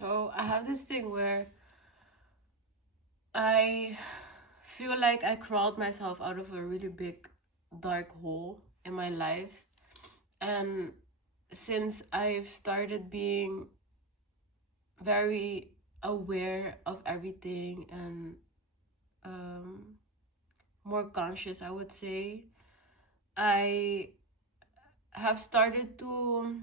So I have this thing where I feel like I crawled myself out of a really big dark hole in my life. And since I've started being very aware of everything and um, more conscious, I would say, I have started to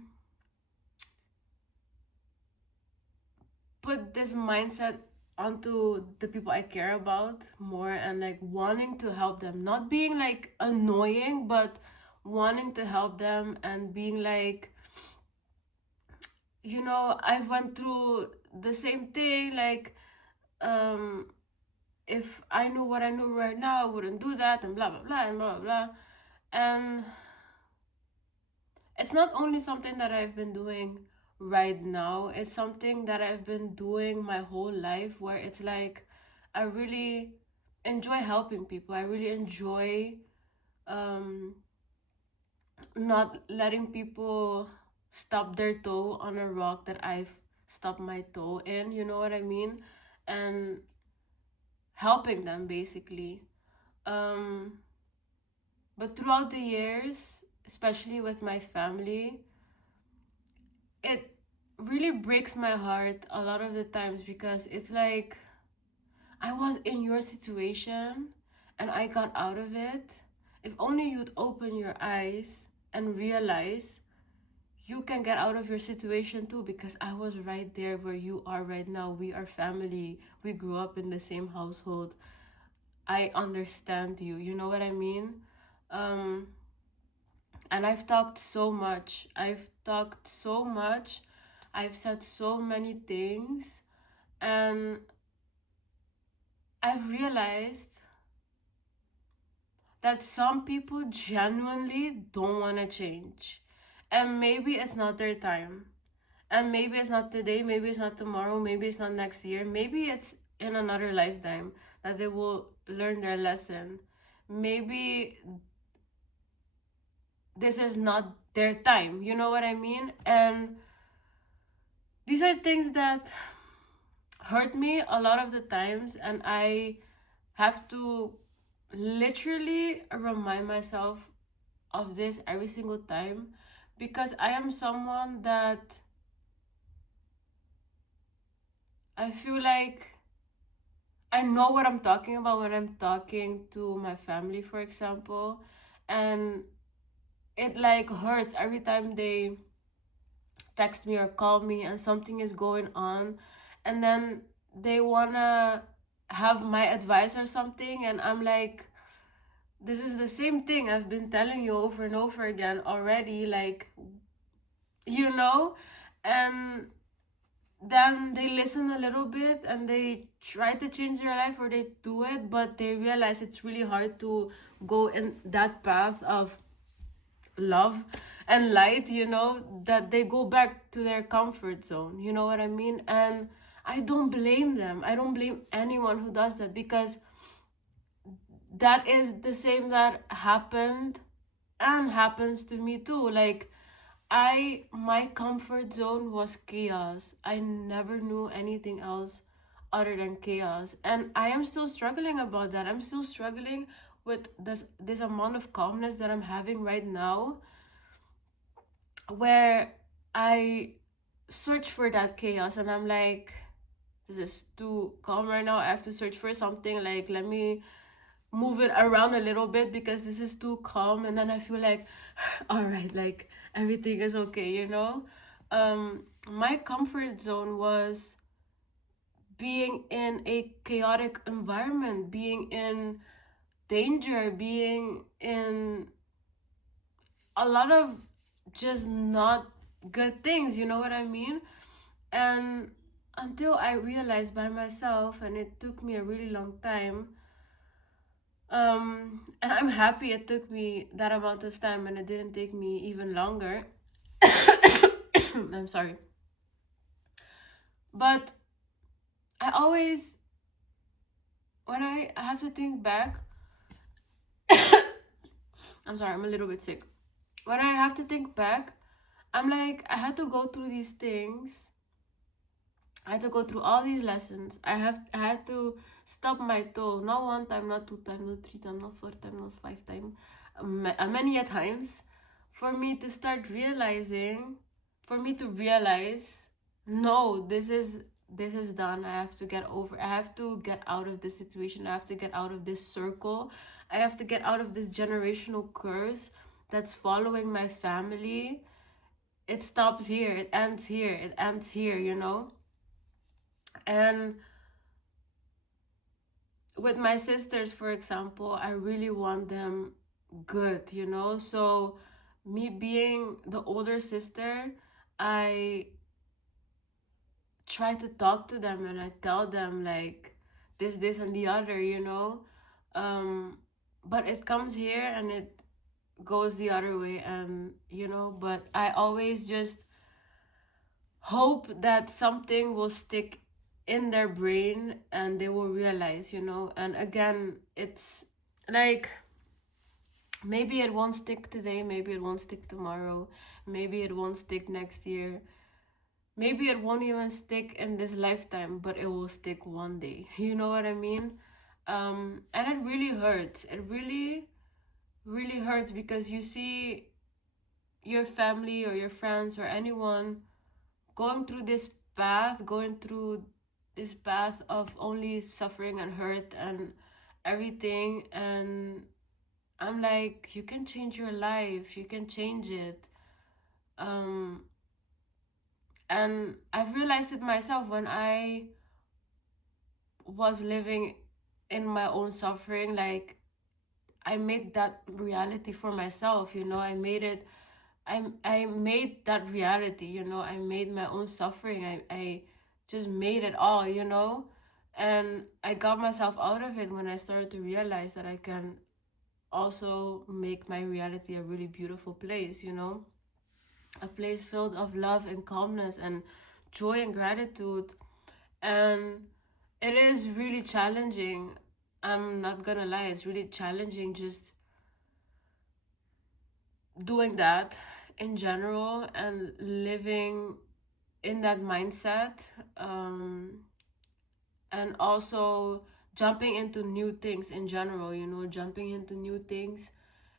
put this mindset onto the people I care about more and like wanting to help them, not being like annoying, but wanting to help them and being like, I went through the same thing. Like, um, if I knew what I knew right now, I wouldn't do that, and blah blah blah and blah blah blah. And it's not only something that I've been doing right now, it's something that I've been doing my whole life, where it's like I really enjoy helping people. I really enjoy um not letting people stub their toe on a rock that I've stubbed my toe in, you know what I mean? And helping them basically. Um but throughout the years, especially with my family, it really breaks my heart a lot of the times because it's like I was in your situation and I got out of it. If only you'd open your eyes and realize you can get out of your situation too, because I was right there where you are right now. We are family. We grew up in the same household. I understand you. You know what I mean? Um, and I've talked so much. I've talked so much. I've said so many things. And I've realized that some people genuinely don't want to change. And maybe it's not their time. And maybe it's not today, maybe it's not tomorrow, maybe it's not next year, maybe it's in another lifetime that they will learn their lesson. Maybe this is not their time, you know what I mean? And these are things that hurt me a lot of the times, and I have to literally remind myself of this every single time, because I am someone that I feel like I know what I'm talking about when I'm talking to my family, for example. And it like hurts every time they text me or call me and something is going on. And then they wanna have my advice or something. And I'm like, this is the same thing I've been telling you over and over again already. Like, you know? And then they listen a little bit and they try to change their life, or they do it, but they realize it's really hard to go in that path of love and light, that they go back to their comfort zone, you know what I mean? And I don't blame them. I don't blame anyone who does that, because that is the same that happened and happens to me too. Like, my comfort zone was chaos. I never knew anything else other than chaos. And I am still struggling about that. I'm still struggling with this amount of calmness that I'm having right now, where I search for that chaos and I'm like, this is too calm right now. I have to search for something. Like, let me move it around a little bit because this is too calm. And then I feel like, all right, like everything is okay. My comfort zone was being in a chaotic environment, being in danger, being in a lot of just not good things, you know what I mean? And until I realized by myself, and it took me a really long time, and I'm happy it took me that amount of time and it didn't take me even longer. I'm sorry. But I always, when I have to think back, I'm sorry, I'm a little bit sick. When I have to think back, I'm like, I had to go through these things I had to go through all these lessons. I had to stub my toe, not one time, not two times, not three times, not four times, not five times, many a times, for me to start realizing, for me to realize, no, this is done. I have to get over. I have to get out of this situation. I have to get out of this circle. I have to get out of this generational curse that's following my family. It stops here. It ends here. It ends here, you know? And with my sisters, for example, I really want them good, you know? So me being the older sister, I try to talk to them and I tell them like this and the other, you know? But it comes here and it goes the other way, and you know, but I always just hope that something will stick in their brain and they will realize, you know. And again, it's like maybe it won't stick today, maybe it won't stick tomorrow, maybe it won't stick next year, maybe it won't even stick in this lifetime, but it will stick one day. You know what I mean? And it really hurts. It really, really hurts because you see your family or your friends or anyone going through this path, going through this path of only suffering and hurt and everything. And I'm like, you can change your life, you can change it. And I've realized it myself when I was living in my own suffering. Like, I made that reality for myself, you know. I made that reality, you know. I made my own suffering. I just made it all, you know. And I got myself out of it when I started to realize that I can also make my reality a really beautiful place, you know. A place filled of love and calmness and joy and gratitude. And it is really challenging. I'm not gonna lie, it's really challenging just doing that in general and living in that mindset, and also jumping into new things in general, you know. Jumping into new things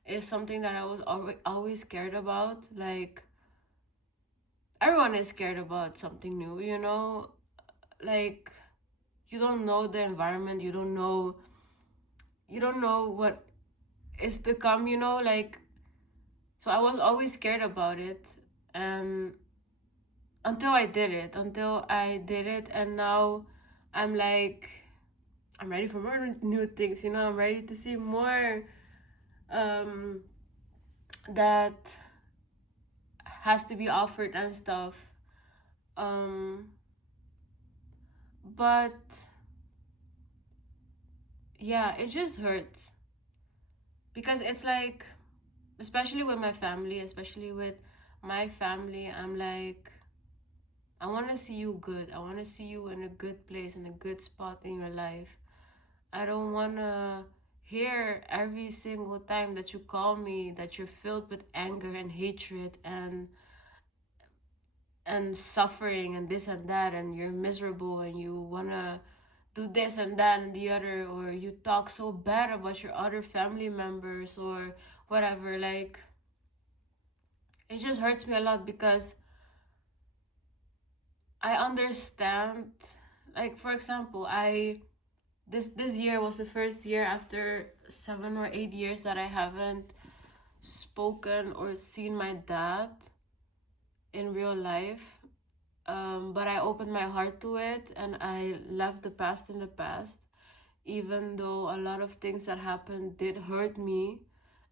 is something that I was always scared about. Like, everyone is scared about something new, you know. Like, you don't know the environment, you don't know what is to come, you know. Like, so I was always scared about it, and until I did it, and now I'm like, I'm ready for more new things, you know. I'm ready to see more that has to be offered and stuff. But yeah, it just hurts because it's like, especially with my family, I'm like, I want to see you good. I want to see you in a good place, in a good spot in your life. I don't want to hear every single time that you call me that you're filled with anger and hatred and suffering and this and that, and you're miserable and you want to do this and that and the other, or you talk so bad about your other family members or whatever. Like, it just hurts me a lot because I understand. Like, for example, this year was the first year after 7 or 8 years that I haven't spoken or seen my dad in real life. But I opened my heart to it and I left the past in the past, even though a lot of things that happened did hurt me.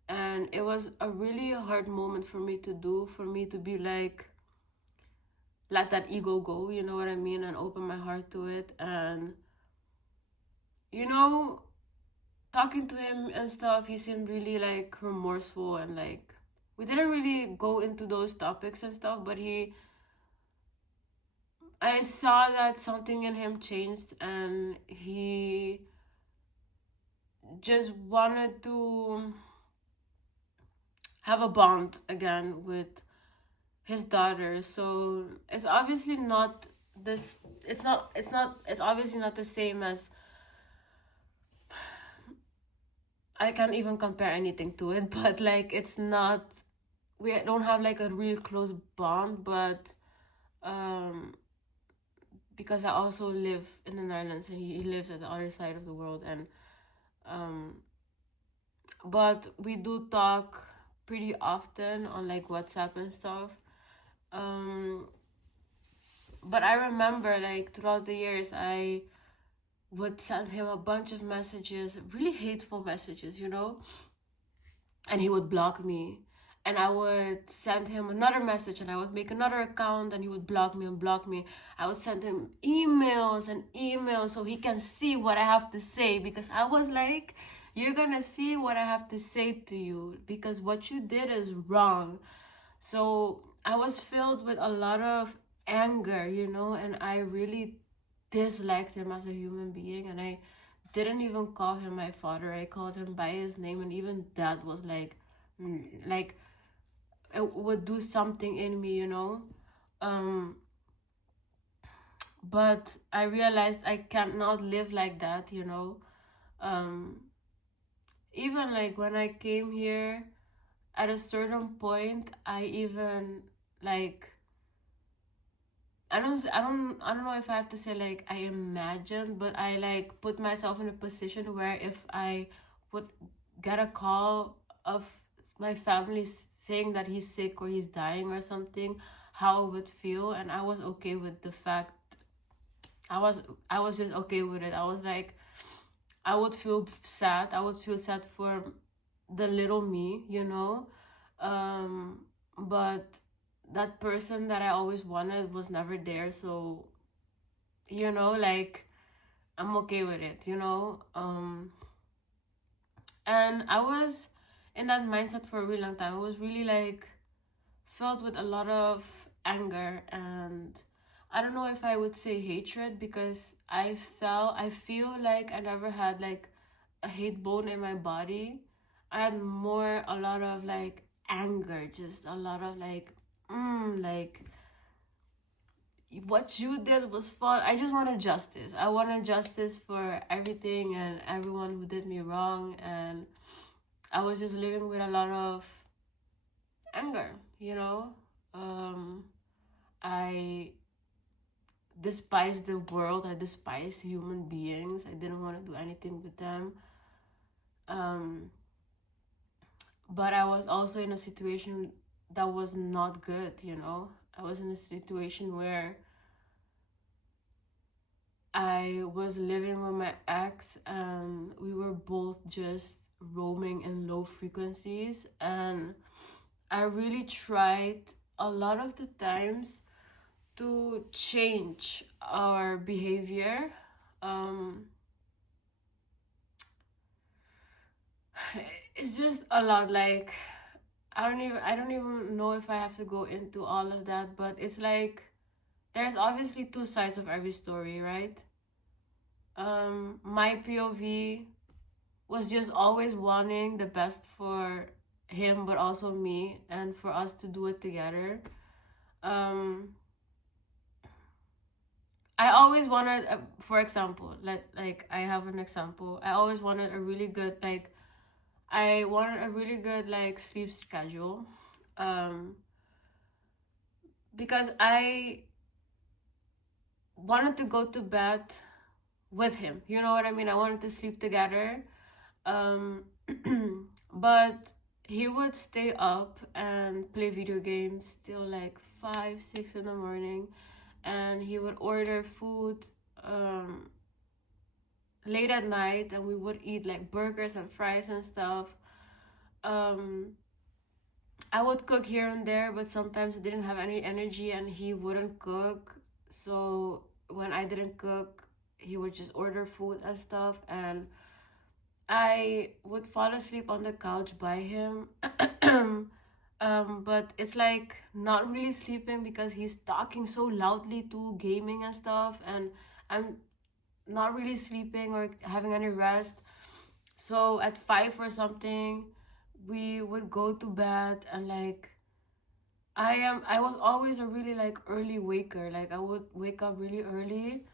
And it was a really hard moment for me to do, for me to be like, let that ego go, you know what I mean, and open my heart to it. And, you know, talking to him and stuff, he seemed really like remorseful, and like, we didn't really go into those topics and stuff, but I saw that something in him changed, and he just wanted to have a bond again with his daughter. So it's obviously not this it's obviously not the same as, I can't even compare anything to it, but like it's not, we don't have like a real close bond, but um because I also live in the Netherlands and he lives at the other side of the world, and um but we do talk pretty often on like WhatsApp and stuff. um but I remember like throughout the years I would send him a bunch of messages, really hateful messages, you know, and he would block me. And I would send him another message and I would make another account and he would block me and block me. I would send him emails and emails so he can see what I have to say, because I was like, you're gonna see what I have to say to you because what you did is wrong. So I was filled with a lot of anger, you know, and I really disliked him as a human being. And I didn't even call him my father. I called him by his name, and even that was like, like it would do something in me, you know. Um, but I realized I cannot live like that, you know. Um, Even like when I came here, at a certain point, I even like I don't know if I have to say like I imagined, but I like put myself in a position where if I would get a call of my family saying that he's sick or he's dying or something, how I would feel. And I was okay with the fact, I was I was just okay with it. I was like, I would feel sad. I would feel sad for the little me, you know. But that person that I always wanted was never there, so you know, like I'm okay with it, you know. And I was in that mindset for a really long time. I was really like filled with a lot of anger, and I don't know if I would say hatred, because I feel like I never had like a hate bone in my body. I had more a lot of like anger, just a lot of like what you did was fun. I just wanted justice. I wanted justice for everything and everyone who did me wrong, and I was just living with a lot of anger, you know. I despised the world. I despised human beings. I didn't want to do anything with them. Um, but I was also in a situation that was not good, you know. I was in a situation where I was living with my ex. We were both just roaming in low frequencies, and I really tried a lot of the times to change our behavior. Um, it's just a lot. Like I don't even know if I have to go into all of that, but it's like there's obviously two sides of every story, right? My POV was just always wanting the best for him, but also me, and for us to do it together. Um, I always wanted, for example, like I have an example. I always wanted a really good like, I wanted a really good like sleep schedule, um, because I wanted to go to bed with him. You know what I mean? I wanted to sleep together. Um, but he would stay up and play video games till like 5, 6 in the morning, and he would order food um, late at night, and we would eat like burgers and fries and stuff. Um, I would cook here and there, but sometimes I didn't have any energy and he wouldn't cook. So when I didn't cook, he would just order food and stuff, and I would fall asleep on the couch by him. But it's like not really sleeping because he's talking so loudly to gaming and stuff, and I'm not really sleeping or having any rest. So at 5 or something, we would go to bed, and like I was always a really like early waker. Like I would wake up really early.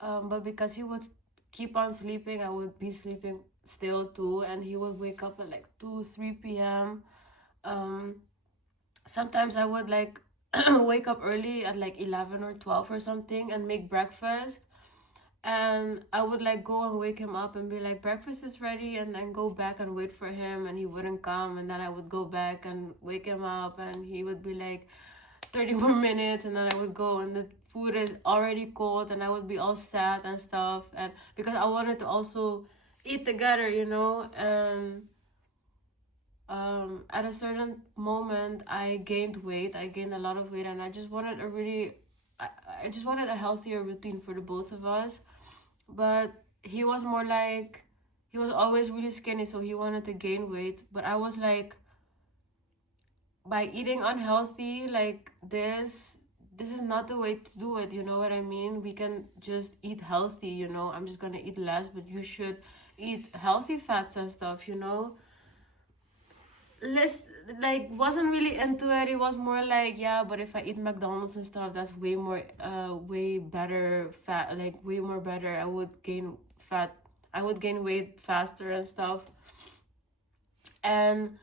But because he would keep on sleeping, I would be sleeping still too, and he would wake up at like 2, 3 p.m. Um, Sometimes I would like wake up early at like 11 or 12 or something and make breakfast. And I would like go and wake him up and be like, breakfast is ready, and then go back and wait for him, and he wouldn't come. And then I would go back and wake him up, and he would be like, 30 more minutes, and then I would go and the food is already cold, and I would be all sad and stuff, and because I wanted to also eat together, you know. And at a certain moment I gained weight. I gained a lot of weight, and I just wanted a really I, I just wanted a healthier routine for the both of us. But he was more like, he was always really skinny, so he wanted to gain weight. But I was like, by eating unhealthy like this is not the way to do it, you know what I mean? We can just eat healthy, you know. I'm just gonna eat less, but you should eat healthy fats and stuff, you know. List like wasn't really into it. It was more like, yeah, but if I eat McDonald's and stuff, that's way more way better fat, like way more better. I would gain fat, I would gain weight faster and stuff. And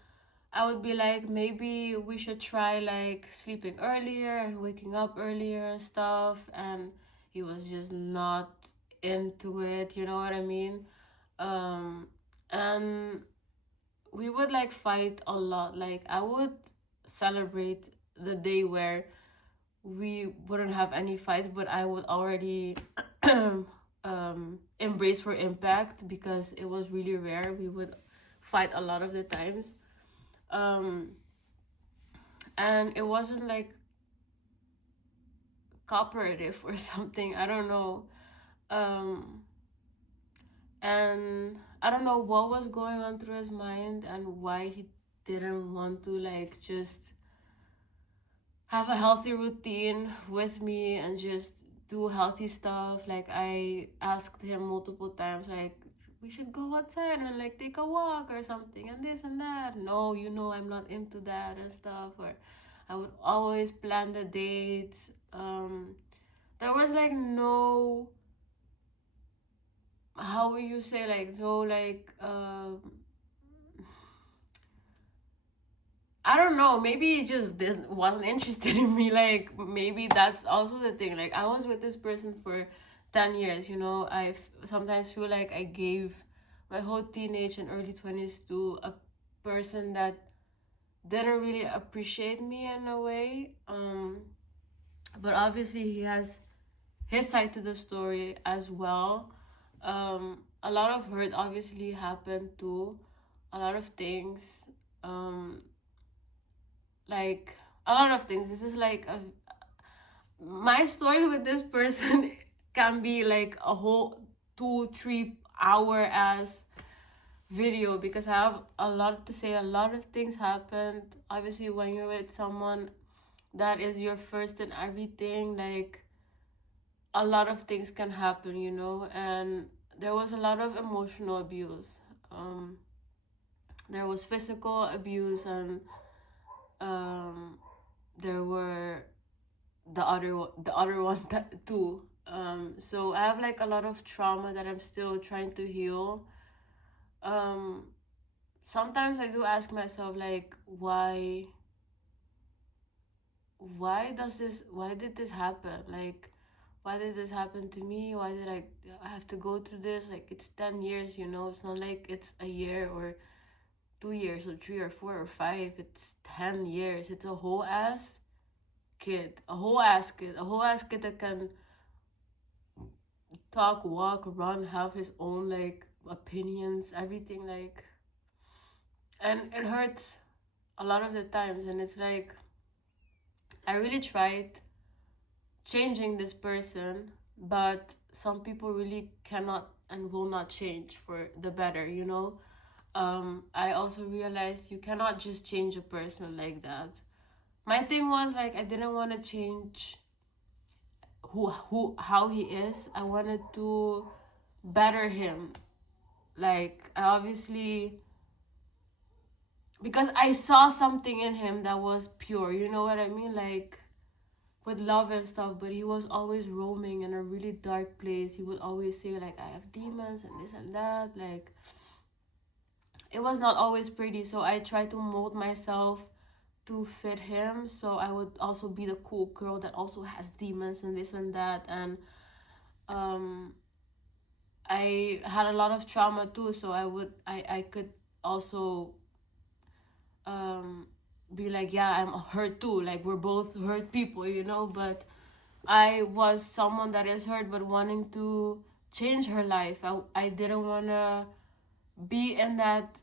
I would be like, maybe we should try like sleeping earlier and waking up earlier and stuff. And he was just not into it, you know what I mean? Um, and we would like fight a lot. Like, I would celebrate the day where we wouldn't have any fights, but I would already embrace for impact because it was really rare. We would fight a lot of the times. Um, and it wasn't like cooperative or something, I don't know. um and I don't know what was going on through his mind and why he didn't want to like just have a healthy routine with me and just do healthy stuff. Like, I asked him multiple times, like, we should go outside and like take a walk or something and this and that. No, you know, I'm not into that and stuff. Or I would always plan the dates. There was like no, how will you say, like no like I don't know, maybe he just wasn't interested in me. Like, maybe that's also the thing. Like, I was with this person for 10 years, you know. Sometimes feel like I gave my whole teenage and early 20s to a person that didn't really appreciate me in a way. But obviously he has his side to the story as well. A lot of hurt obviously happened too. A lot of things. Like, a lot of things. This is like my story with this person can be like a whole 2-3 hour as video because I have a lot to say. A lot of things happened. Obviously, when you're with someone that is your first and everything, like, a lot of things can happen, you know. And there was a lot of emotional abuse. There was physical abuse, and there were the other one too. So I have like a lot of trauma that I'm still trying to heal. Sometimes I do ask myself, like, why did this happen? Like, why did this happen to me? Why did I have to go through this? Like, it's 10 years, you know. It's not like it's a year or 2 years or 3 or 4 or 5. It's 10 years. It's a whole ass kid. A whole ass kid that can talk, walk, run, have his own like opinions, everything. Like, and it hurts a lot of the times. And it's like, I really tried changing this person, but some people really cannot and will not change for the better, you know. I also realized you cannot just change a person like that. My thing was like, I didn't want to change how he is. I wanted to better him. Like, I obviously because I saw something in him that was pure, you know what I mean, like with love and stuff. But he was always roaming in a really dark place. He would always say like, I have demons and this and that. Like, it was not always pretty. So I tried to mold myself to fit him, so I would also be the cool girl that also has demons and this and that. And um I had a lot of trauma too, so I could also um be like, yeah, I'm hurt too, like we're both hurt people, you know. But I was someone that is hurt but wanting to change her life. I didn't want to be in that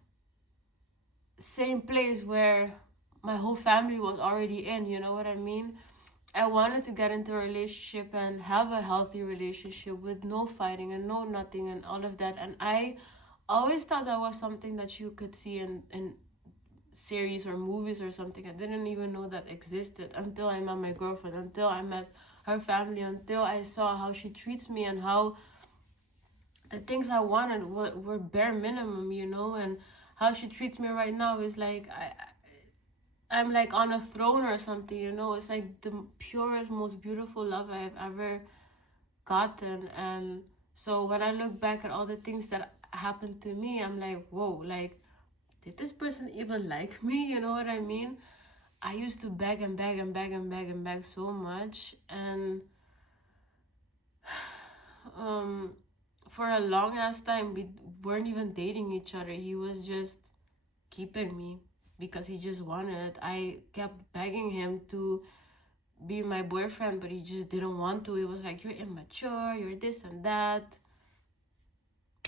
same place where my whole family was already in, you know what I mean. I wanted to get into a relationship and have a healthy relationship with no fighting and no nothing and all of that. And I always thought that was something that you could see in series or movies or something. I didn't even know that existed until I met my girlfriend, until I met her family, until I saw how she treats me and how the things I wanted were bare minimum, you know. And how she treats me right now is like I'm like on a throne or something, you know. It's like the purest, most beautiful love I've ever gotten. And so when I look back at all the things that happened to me, I'm like, whoa, like, did this person even like me? You know what I mean? I used to beg and beg and beg and beg and beg so much. And um for a long ass time we weren't even dating each other. He was just keeping me because he just wanted. I kept begging him to be my boyfriend, but he just didn't want to. It was like, you're immature, you're this and that,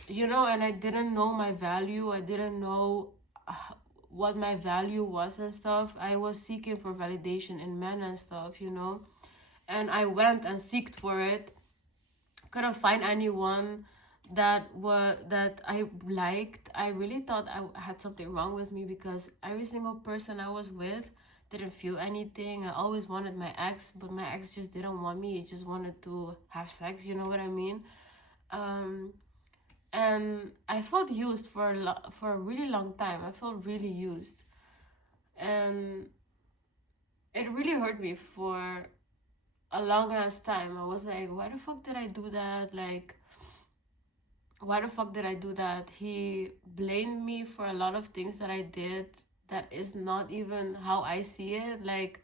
you know. And I didn't know my value. I didn't know what my value was and stuff. I was seeking for validation in men and stuff, you know. And I went and seeked for it. Couldn't find anyone that I liked. I really thought I had something wrong with me because every single person I was with didn't feel anything. I always wanted my ex, but my ex just didn't want me. He just wanted to have sex, you know what I mean? Um, and I felt used for a really long time. I felt really used, and it really hurt me for a long ass time. I was like, why the fuck did I do that? Like, why the fuck did I do that? He blamed me for a lot of things that I did that is not even how I see it. Like,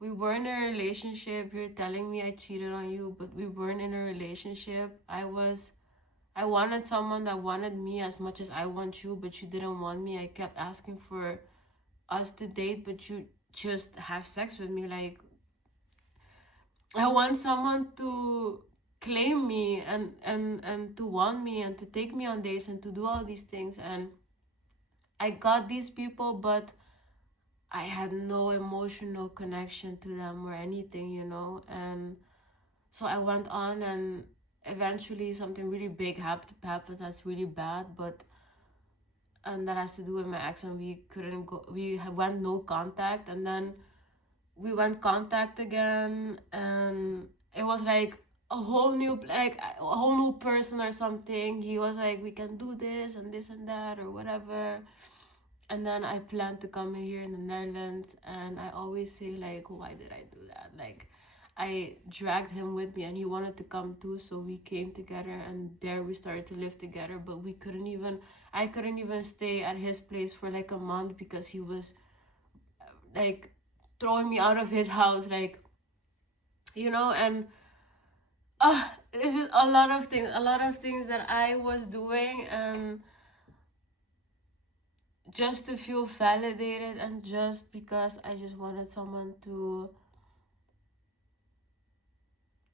we were in a relationship. You're telling me I cheated on you, but we weren't in a relationship. I wanted someone that wanted me as much as I want you, but you didn't want me. I kept asking for us to date, but you just have sex with me. Like, I want someone to claim me and to want me and to take me on dates and to do all these things. And I got these people, but I had no emotional connection to them or anything, you know. And so I went on, and eventually something really big happened that's really bad. But and that has to do with my ex, and we couldn't go. Went no contact, and then we went contact again, and it was like a whole new person or something. He was like, we can do this and that or whatever. And then I planned to come here in the Netherlands, and I always say like, why did I do that? Like, I dragged him with me, and he wanted to come too, so we came together, and there we started to live together. But I couldn't even stay at his place for like a month because he was like throwing me out of his house, like, you know. And it's just a lot of things that I was doing, and just to feel validated, and just because I just wanted someone to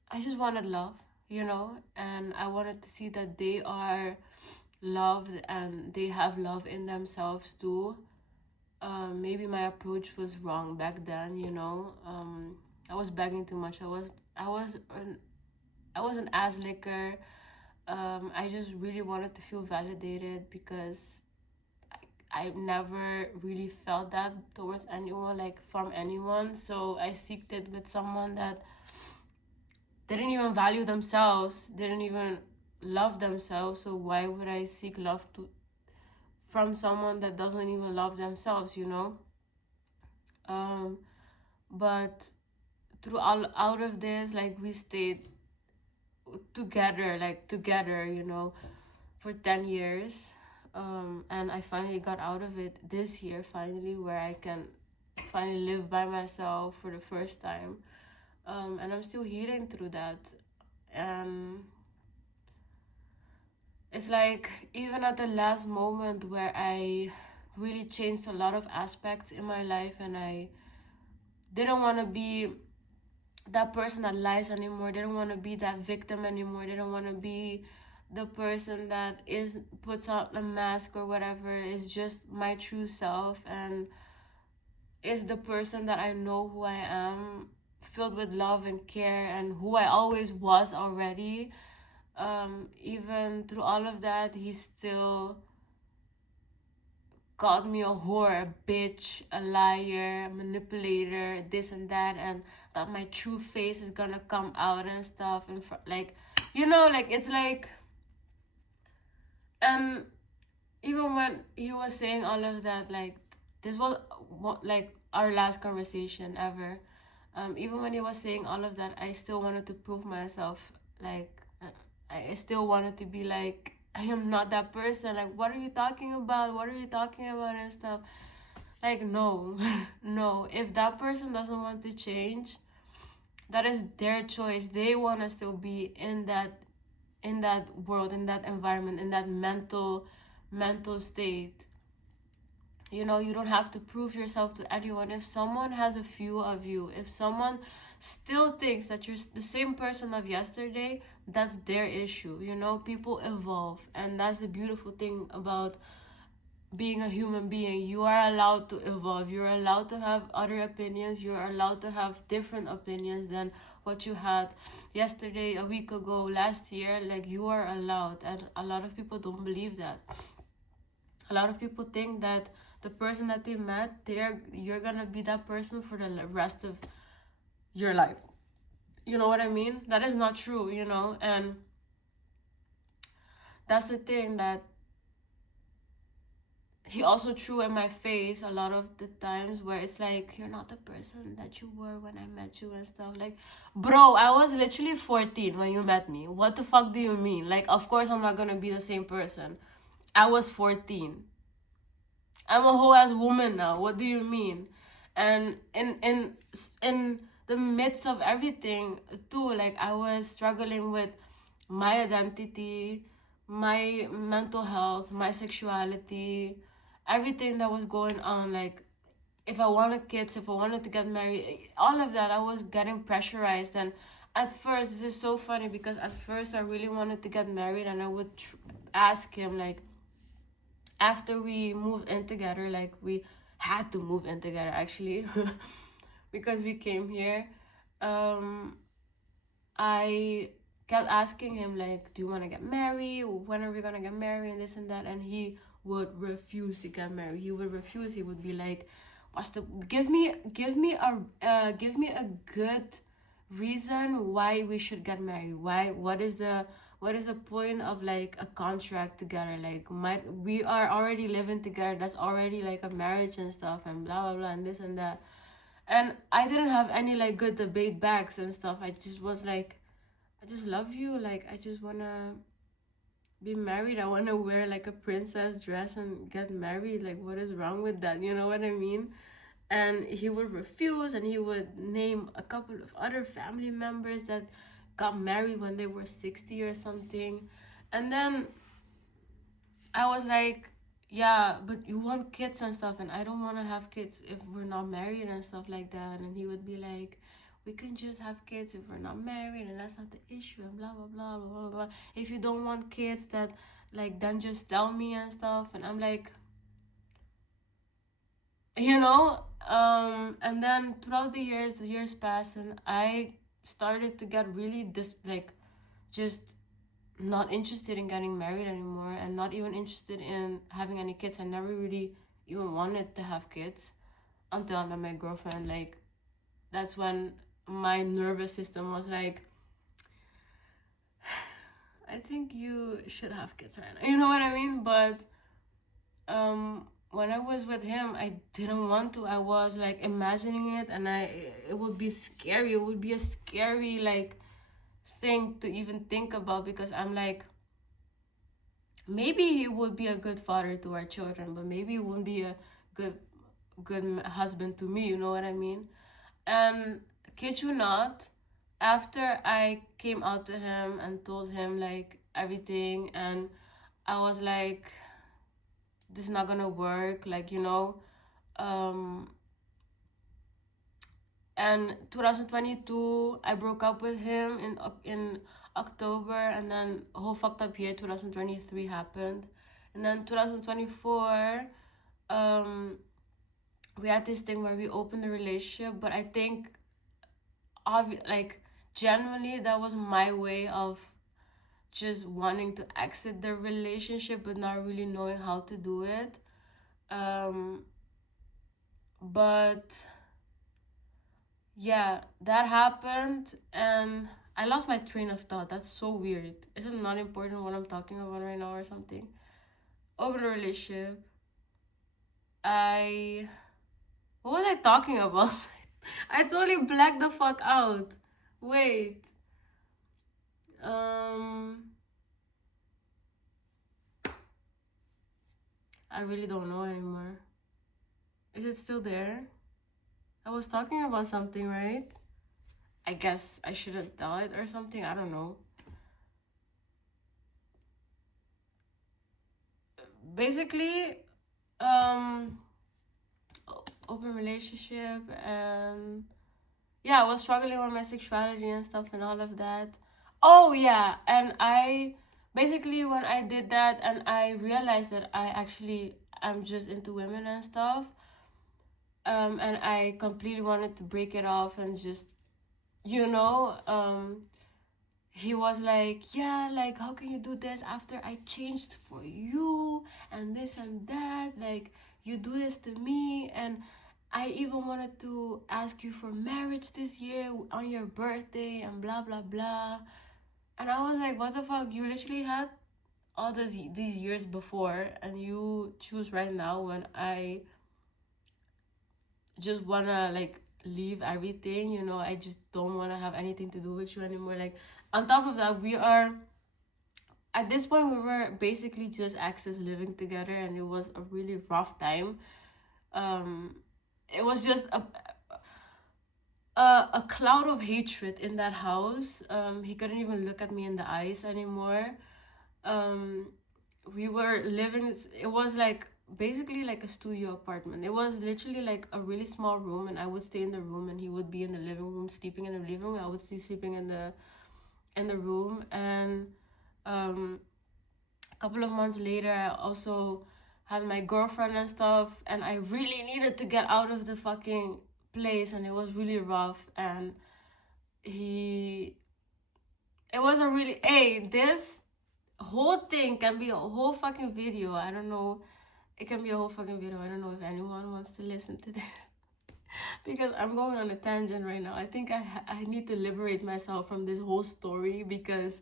I just wanted love, you know. And I wanted to see that they are loved and they have love in themselves too. Maybe my approach was wrong back then, you know. I was begging too much. I was an ass licker. I just really wanted to feel validated because I never really felt that towards anyone, like from anyone. So I seeked it with someone that didn't even value themselves, didn't even love themselves. So why would I seek love from someone that doesn't even love themselves, you know. But through all out of this, like, we stayed together, like together, you know, for 10 years. And I finally got out of it this year, finally, where I can finally live by myself for the first time. And I'm still healing through that. And it's like, even at the last moment where I really changed a lot of aspects in my life, and I didn't want to be that person that lies anymore, didn't want to be that victim anymore, didn't want to be the person that is puts on a mask or whatever, is just my true self, and is the person that I know who I am, filled with love and care, and who I always was already. Even through all of that, he still called me a whore, a bitch, a liar, a manipulator, this and that, and that my true face is gonna come out and stuff, and like, you know, like, it's like, and even when he was saying all of that, like, this was like our last conversation ever. Even when he was saying all of that, I still wanted to prove myself, like, I still wanted to be like, I am not that person. Like, what are you talking about? What are you talking about and stuff? Like, no, no. If that person doesn't want to change, that is their choice. They want to still be in that world, in that environment, in that mental state. You know, you don't have to prove yourself to anyone. If someone has a view of you, if someone still thinks that you're the same person of yesterday, that's their issue. You know, people evolve, and that's the beautiful thing about being a human being. You are allowed to evolve, you're allowed to have other opinions, you're allowed to have different opinions than what you had yesterday, a week ago, last year. Like, you are allowed, and a lot of people don't believe that. A lot of people think that the person that they met, you're gonna be that person for the rest of your life. You know what I mean? That is not true, you know. And that's the thing, that he also threw in my face a lot of the times, where it's like, you're not the person that you were when I met you and stuff. Like, bro, I was literally 14 when you met me. What the fuck do you mean? Like, of course I'm not gonna be the same person. I was 14. I'm a whole ass woman now. What do you mean? And in the midst of everything too, like, I was struggling with my identity, my mental health, my sexuality, everything that was going on. Like, if I wanted kids, if I wanted to get married, all of that, I was getting pressurized. And at first, this is so funny, because at first I really wanted to get married, and I would ask him, like, after we moved in together, like, we had to move in together actually, because we came here. I kept asking him, like, do you want to get married? When are we gonna get married? And this and that. And he would refuse to get married. He would refuse. He would be like, what's the give me a good reason why we should get married. What is the point of, like, a contract together? Like, we are already living together, that's already like a marriage and stuff, and blah blah blah, and this and that. And I didn't have any, like, good debate backs and stuff. I just was like, I just love you. Like, I just wanna be married. I wanna wear, like, a princess dress and get married. Like, what is wrong with that? You know what I mean? And he would refuse, and he would name a couple of other family members that got married when they were 60 or something. And then I was like, yeah, but you want kids and stuff, and I don't want to have kids if we're not married and stuff like that. And he would be like, we can just have kids if we're not married, and that's not the issue, and blah blah blah blah blah blah. If you don't want kids, that, like, then just tell me and stuff. And I'm like, you know. And then throughout the years passed, and I started to get really just not interested in getting married anymore, and not even interested in having any kids. I never really even wanted to have kids until I met my girlfriend. Like, that's when my nervous system was like, I think you should have kids right now. You know what I mean? But when I was with him, I didn't want to. I was like imagining it, and it would be scary. It would be a scary like thing to even think about, because I'm like, maybe he would be a good father to our children, but maybe he wouldn't be a good husband to me. You know what I mean? And kid you not, after I came out to him and told him like everything, and I was like, this is not gonna work, like, you know. um and 2022 I broke up with him in October, and then a whole fucked up year 2023 happened, and then 2024 um we had this thing where we opened the relationship. But I think like genuinely that was my way of just wanting to exit the relationship but not really knowing how to do it. um but yeah, that happened, and I lost my train of thought. That's so weird. Is it not important what I'm talking about right now or something? Open a relationship. What was I talking about? I totally blacked the fuck out. Wait. I really don't know anymore. Is it still there? I was talking about something, right? I guess I should have done it or something. I don't know. Basically, open relationship, and yeah, I was struggling with my sexuality and stuff and all of that. Oh yeah, and I basically, when I did that and I realized that I actually am just into women and stuff, and I completely wanted to break it off and just, you know, he was like, yeah, like, how can you do this after I changed for you and this and that? Like, you do this to me, and I even wanted to ask you for marriage this year on your birthday and blah, blah, blah. And I was like, what the fuck? You literally had all these years before, and you choose right now when I just wanna like leave everything, you know. I just don't want to have anything to do with you anymore. Like, on top of that, we are at this point, we were basically just exes living together, and it was a really rough time. It was just a cloud of hatred in that house. He couldn't even look at me in the eyes anymore. We were living, it was like basically like a studio apartment. It was literally like a really small room, and I would stay in the room, and he would be in the living room, sleeping in the living room. I would be sleeping in the room. And a couple of months later, I also had my girlfriend and stuff, and I really needed to get out of the fucking place, and it was really rough. And it was a really, hey, this whole thing can be a whole fucking video. I don't know. It can be a whole fucking video. I don't know if anyone wants to listen to this. Because I'm going on a tangent right now. I think I need to liberate myself from this whole story, because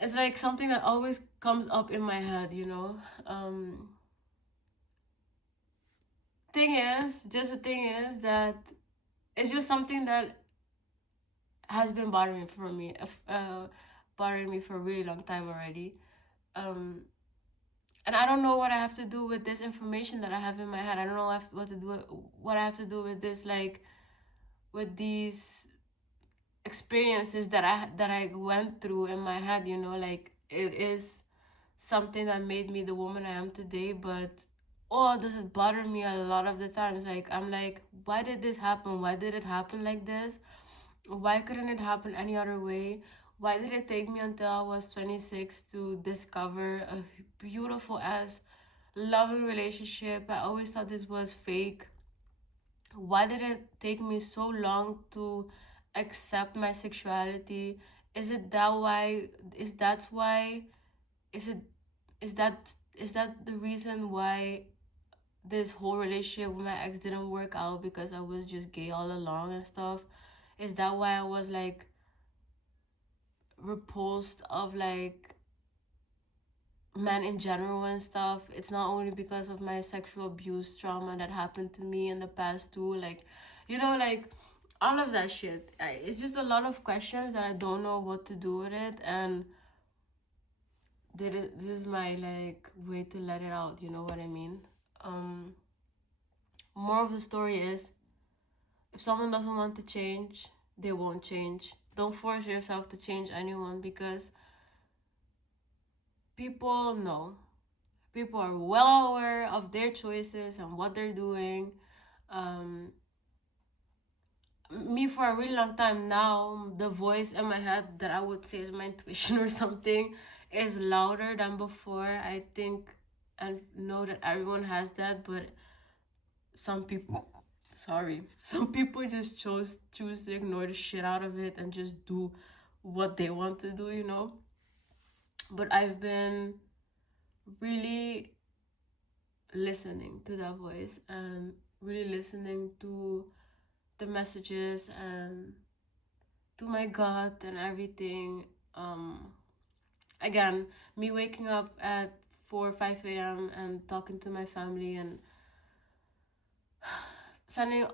it's like something that always comes up in my head, you know. The thing is that it's just something that has been bothering me for a really long time already. And I don't know what I have to do with this information that I have in my head. I don't know what I have to do with this, like, with these experiences that I went through in my head, you know. Like, it is something that made me the woman I am today, but oh, this has bothered me a lot of the times. Like, I'm like, why did this happen? Why did it happen like this? Why couldn't it happen any other way? Why did it take me until I was 26 to discover a beautiful ass loving relationship? I always thought this was fake. Why did it take me so long to accept my sexuality? Is it that why? Is that why? Is it is that the reason why this whole relationship with my ex didn't work out, because I was just gay all along and stuff? Is that why I was like repulsed of like men in general and stuff. It's not only because of my sexual abuse trauma that happened to me in the past too, like, you know, like all of that shit. It's just a lot of questions that I don't know what to do with it, and this is my like way to let it out, you know what I mean? um More of the story is, if someone doesn't want to change, they won't change. Don't force yourself to change anyone, because people know. People are well aware of their choices and what they're doing. Um, Me, for a really long time now, the voice in my head that I would say is my intuition or something is louder than before. I think and know that everyone has that, but some people, sorry, some people just choose to ignore the shit out of it and just do what they want to do, you know. But I've been really listening to that voice and really listening to the messages and to my gut and everything. Again, me waking up at 4 or 5 a.m. and talking to my family and sending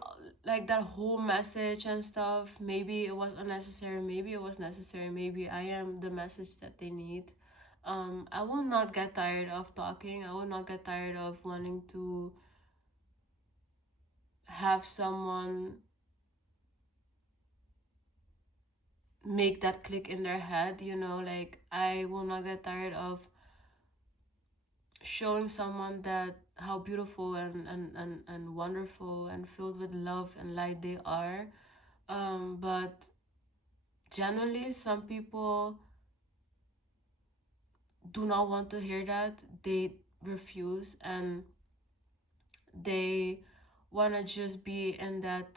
like that whole message and stuff. Maybe it was unnecessary, maybe it was necessary, maybe I am the message that they need. I will not get tired of talking. I will not get tired of wanting to have someone make that click in their head, you know. Like, I will not get tired of showing someone that how beautiful and wonderful and filled with love and light they are. But generally, some people do not want to hear that. They refuse, and they want to just be in that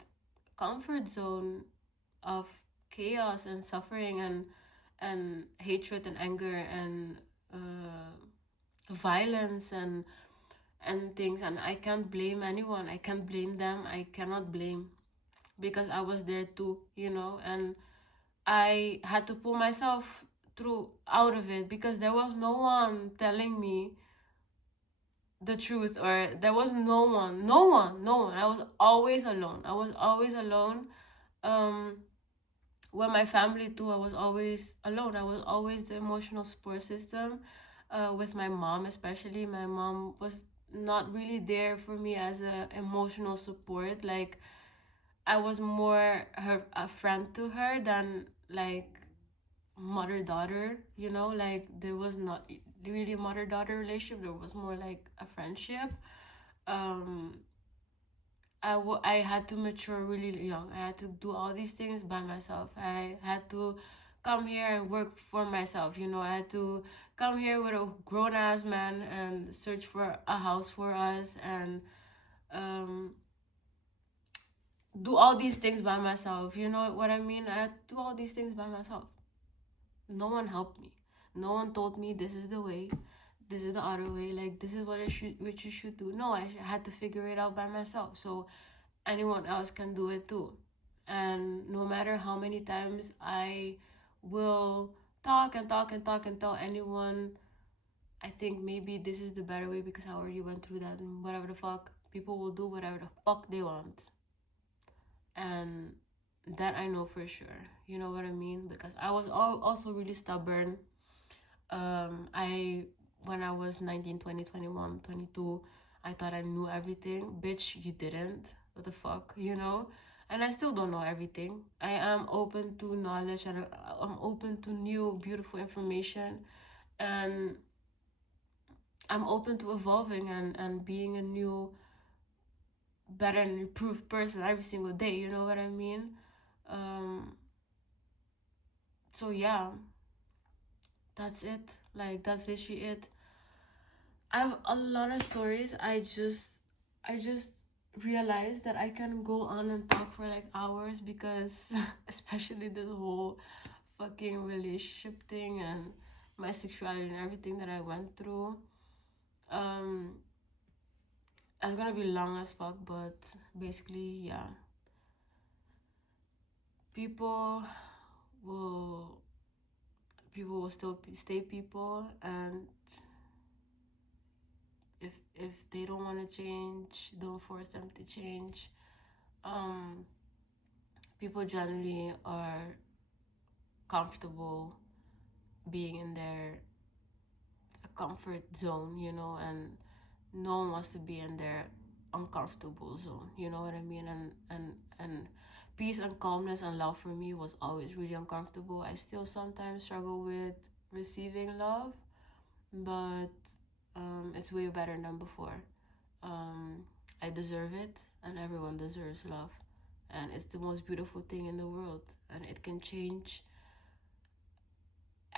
comfort zone of chaos and suffering and hatred and anger and violence and things. And I can't blame anyone. I can't blame them. I cannot blame, because I was there too, you know. And I had to pull myself through out of it, because there was no one telling me the truth, or there was no one. I was always alone. I was always alone. um with my family too, I was always alone. I was always the emotional support system. With my mom especially, my mom was not really there for me as a emotional support. Like, I was more a friend to her than like mother daughter, you know. Like, there was not really a mother daughter relationship, there was more like a friendship. um I had to mature really young. I had to do all these things by myself. I had to come here and work for myself, you know. I had to come here with a grown ass man and search for a house for us, and um do all these things by myself, you know what I mean? I had to do all these things by myself. No one helped me. No one told me this is the way, this is the other way, like this is what you should do. No, I had to figure it out by myself. So anyone else can do it too. And no matter how many times I will talk and talk and talk and tell anyone, I think maybe this is the better way because I already went through that, and whatever the fuck, people will do whatever the fuck they want. And that I know for sure. You know what I mean? Because I was also really stubborn. I When I was 19, 20, 21, 22, I thought I knew everything. Bitch, you didn't. What the fuck, you know? And I still don't know everything. I am open to knowledge, and I'm open to new beautiful information, and I'm open to evolving and being a new, better and improved person every single day. You know what I mean? Um, so yeah, that's it. Like, that's literally it. I have a lot of stories. I just realized that I can go on and talk for like hours, because especially this whole fucking relationship thing and my sexuality and everything that I went through. Um it's gonna be long as fuck, but basically, yeah. People will people will still stay people, and if they don't want to change, don't force them to change. People generally are comfortable being in their comfort zone, you know, and no one wants to be in their uncomfortable zone, you know what I mean? And peace and calmness and love for me was always really uncomfortable. I still sometimes struggle with receiving love, but it's way better than before. I deserve it, and everyone deserves love, and it's the most beautiful thing in the world, and it can change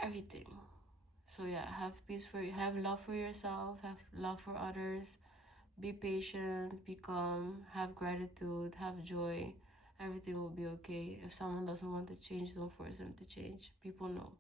everything. So yeah, have peace for you, have love for yourself, have love for others, be patient, be calm, have gratitude, have joy. Everything will be okay. If someone doesn't want to change, don't force them to change. People know.